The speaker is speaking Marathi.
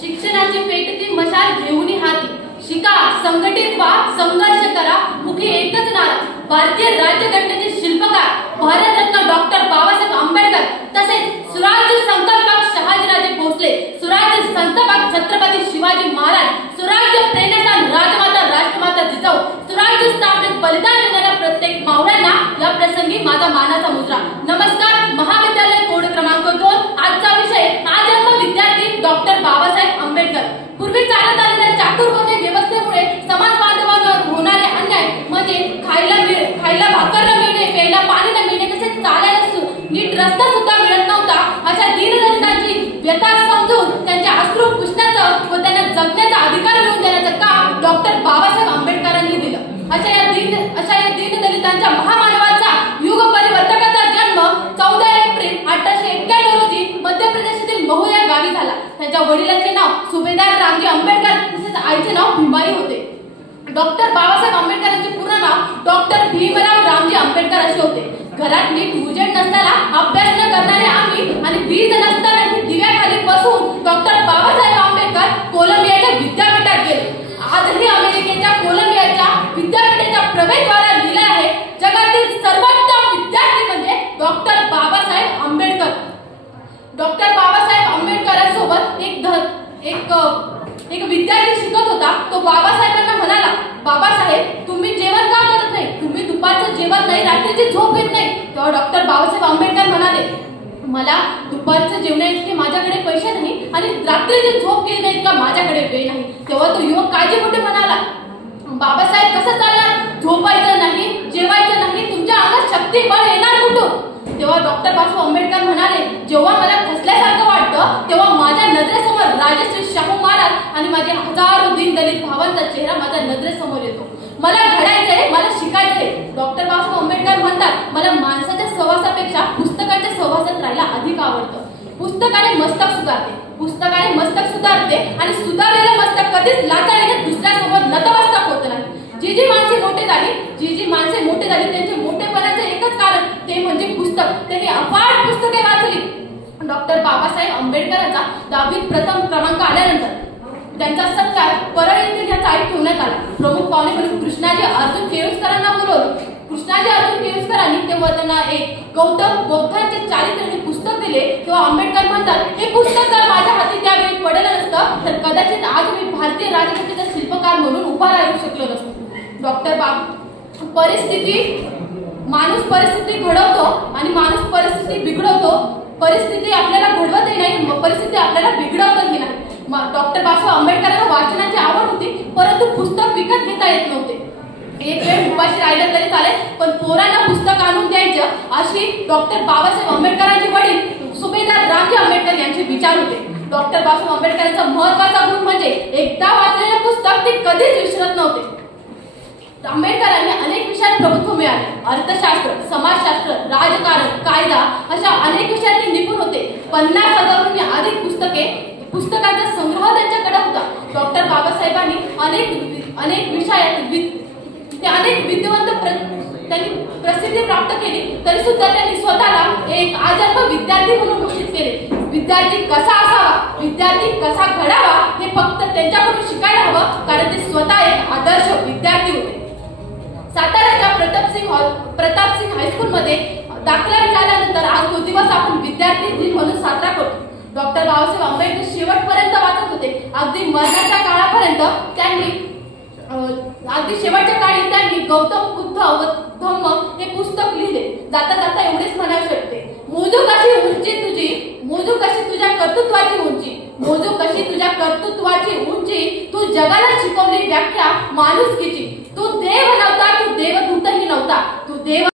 शिक्षणाची पेटती मशाल घेऊन हाती शिका, संघटित व्हा, संघर्ष करा, मुखी एकच नारा भारतीय राज्यघटनेचे शिल्पकार भारतरत्न डॉक्टर बाबासाहेब आंबेडकर तसेच सुराज्य संकल्पक शहाजीराजे भोसले, सुराज्य संस्थापक छत्रपती शिवाजी महाराज, सुराज्य प्रेरणेचा राजमाता राष्ट्रमाता जिजाऊ, सुराज्य स्थापनेत बलिदान देणाऱ्या प्रत्येक मावळ्यांना या प्रसंगी माझा मानाचा मुद्रा नमस्कार। महाविद्यालय कोड क्रमांक 2 आजचा विषय आजन्म विद्यार्थी डॉक्टर बाबासाहेब आंबेडकर। पूर्वी चालत आलेल्या चातुर्वर्ण्य व्यवस्थेमुळे समाज बांधवांवर होणारे अन्याय म्हणजे खायला भाकर न मिळणे, प्यायला पाणी न मिळणे, तसेच चालायला नीट रस्ता सुद्धा मिळत नव्हता। अशा दीनदलितांची व्यथा समजून त्यांच्या अश्रू पुसण्याचं व त्यांना जगण्याचा अधिकार मिळवून देण्याचं काम डॉक्टर बाबासाहेब आंबेडकरांनी दिलं। अशा या दीनदलितांच्या महामानवाचा युग परिवर्तकाचा जन्म 14 एप्रिल 1891 रोजी मध्य प्रदेशातील महू या गावी झाला। त्यांच्या वडिलांचे नाव सुभेदार रामजी आंबेडकर तसेच आईचे नाव भीमाई होते। डॉक्टर बाबासाहेब आंबेडकरांचे पूर्ण नाव डॉक्टर भीमराव रामजी आंबेडकर असे होते। घरात नीट उजेड नसताना अभ्यास न करणारे आम्ही आणि वीज नसताना दिव्याखाली बसून डॉक्टर बाबासाहेब आंबेडकर कोलंबियाच्या विद्यापीठात गेले। आजही अमेरिकेच्या कोलंबियाच्या विद्यापीठाच्या प्रवेशद्वारात दिले आहे। जगातील सर्वोत्तम विद्यार्थी म्हणजे डॉक्टर बाबासाहेब आंबेडकर। डॉक्टर बाबासाहेब आंबेडकरांसोबत एक विद्यार्थी शिकत होता। तो बाबासाहेबांना म्हणाला, बाबासाहेब तुम्ही जेवण का करत नाही? तुम्ही दुपारचं जेवण नाही, रात्रीची झोप घेत नाही? तेव्हा डॉक्टर बाबासाहेब आंबेडकर म्हणाले, मला दुपारचं जेवण्याइतके माझ्याकडे पैसे नाही आणि रात्रीची झोप घेणे इतका माझ्याकडे वेळ नाही। तेव्हा तो युवक काळजीपोटी म्हणाला, बाबासाहेब कसं चालणार? झोपायचं नाही, जेवायचं नाही, तुमच्या अंगात शक्ती बळ येणार कुठून? तेव्हा डॉक्टर बाबासाहेब आंबेडकर म्हणाले, जेव्हा मला फसल्यासारखं वाटतं तेव्हा माझ्या नजरेसमोर राजश्री शाहू महाराज आणि माझे हजारो दीनदलित भावांचा चेहरा माझ्या नजरेसमोर येतो। मला घडायचंय, मला शिकायचंय। डॉक्टर बाबासाहेब आंबेडकर म्हणतात, मला माणसाच्या सहवासापेक्षा पुस्तकाच्या सहवासात राहायला अधिक आवडतं। पुस्तकाने मस्तक सुधारते आणि सुधारलेलं मस्तक कधीच लाचारीने दुसऱ्यासमोर नतमस्तक होत नाही। जी माणसे मोठे झाली त्यांचे मोठेपणाचे एकच कारण ते म्हणजे पुस्तक। त्यांनी अफाट पुस्तके वाचली। डॉक्टर बाबासाहेब आंबेडकरांचा 10वीत प्रथम क्रमांक आल्यानंतर त्यांचा सत्कार परळ येथील या चाळीत ठेवण्यात आला। प्रमुख पाहुणे म्हणून कृष्णाजी अर्जुन केळुसकरांना बोलवलं। कृष्णाजी अर्जुन केळुसकरांनी तेव्हा त्यांना एक गौतम बौद्धांचे चारित्र्य हे पुस्तक दिले। तेव्हा आंबेडकर म्हणतात, हे पुस्तक जर माझ्या हाती त्यावेळी पडलं नसतं तर कदाचित आज मी भारतीय राज्यघटनेचा शिल्पकार म्हणून उभा राहू शकलो नसतो। डॉक्टर माणूस परिस्थिती घडवतो आणि माणूस परिस्थिती बिघडवतो। परिस्थिती आपल्याला घडवतही नाही, परिस्थिती आपल्याला बिघडवतही नाही। डॉक्टर बाबासाहेब आंबेडकरांना वाचनाची आवड होती, परंतु पुस्तक विकत घेता येत नव्हते। एक वेळ उपाशी राहिलं तरी चालेल, पण पोरांना पुस्तक आणून द्यायचं अशी डॉक्टर बाबासाहेब आंबेडकरांचे वडील सुभेदार रामजी आंबेडकर यांचे विचार होते। डॉक्टर बाबासाहेब आंबेडकरांचा महत्वाचा गुण म्हणजे एकदा वाचलेले पुस्तक ते कधीच विसरत नव्हते। आंबेडकरांनी अनेक विषयात प्रभुत्व मिळाले। अर्थशास्त्र, समाजशास्त्र, राजकारण, कायदा अशा अनेक विषयात ते निपुण होते। 50,000हून अधिक पुस्तकांचा संग्रह त्यांच्याकडे होता। डॉक्टर बाबासाहेबांनी अनेक विषयात अनेक विद्वान त्यांनी प्रसिद्धी प्राप्त केली, तरी सुद्धा त्यांनी स्वतःला एक आजन्म विद्यार्थी म्हणून घोषित केले। विद्यार्थी कसा असावा, विद्यार्थी कसा घडावा हे फक्त त्यांच्याकडून शिकायला हवं, कारण ते स्वतः एक आदर्श विद्यार्थी होते। साताऱ्याच्या प्रतापसिंग हायस्कूल मध्ये दाखला मिळाल्यानंतर आज तो दिवस आपण विद्यार्थी दिन म्हणून साजरा करतो। डॉक्टर बाबासाहेब आंबेडकर शेवटपर्यंत वाचत होते। अगदी मरणाच्या काळापर्यंत अगदी शेवटच्या काळी त्यांनी गौतम बुद्ध व धम्म हे पुस्तक लिहिले। जाता जाता एवढेच म्हणावे शकते, मोजू कशी तुझ्या कर्तृत्वाची उंची, तू जगाला शिकवली व्याख्या माणुसकीची। तू देव नव्हता, तू देवदूतही नव्हता, तू देव